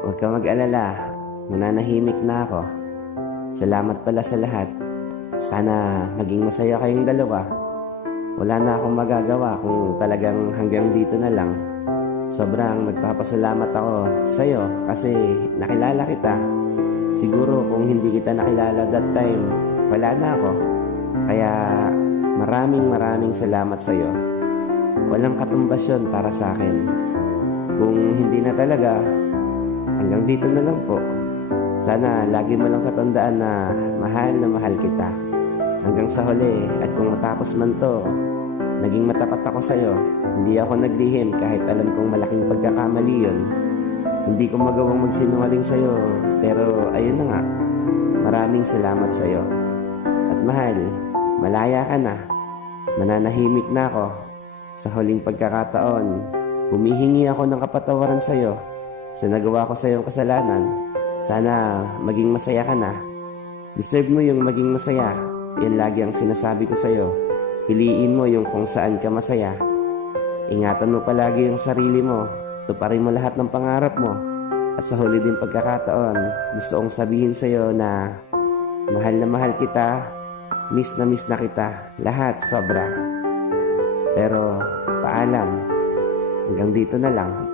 Huwag ka mag-alala, mananahimik na ako. Salamat pala sa lahat. Sana maging masaya kayong dalawa. Wala na akong magagawa kung talagang hanggang dito na lang. Sobrang nagpapasalamat ako sa'yo kasi nakilala kita. Siguro kung hindi kita nakilala that time, wala na ako. Kaya maraming salamat sa'yo. Walang katumbas yun para sa akin. Kung hindi na talaga, hanggang dito na lang po. Sana lagi mo lang katandaan na mahal kita. Hanggang sa huli, at kung matapos man to, naging matapat ako sa'yo. Hindi ako naglihim kahit alam kong malaking pagkakamali yun. Hindi ko magawang magsinungaling sa'yo, pero ayun na nga. Maraming salamat sa'yo. At mahal, malaya ka na. Mananahimik na ako. Sa huling pagkakataon, humihingi ako ng kapatawaran sa'yo sa nagawa ko sa'yong kasalanan. Sana maging masaya ka na. Deserve mo yung maging masaya. Yan lagi ang sinasabi ko sa'yo. Piliin mo yung kung saan ka masaya. Ingatan mo palagi yung sarili mo. Tuparin mo lahat ng pangarap mo. At sa huli din pagkakataon, gusto kong sabihin sa'yo na mahal kita. Miss na kita. Lahat sobra. Pero paalam. Hanggang dito na lang.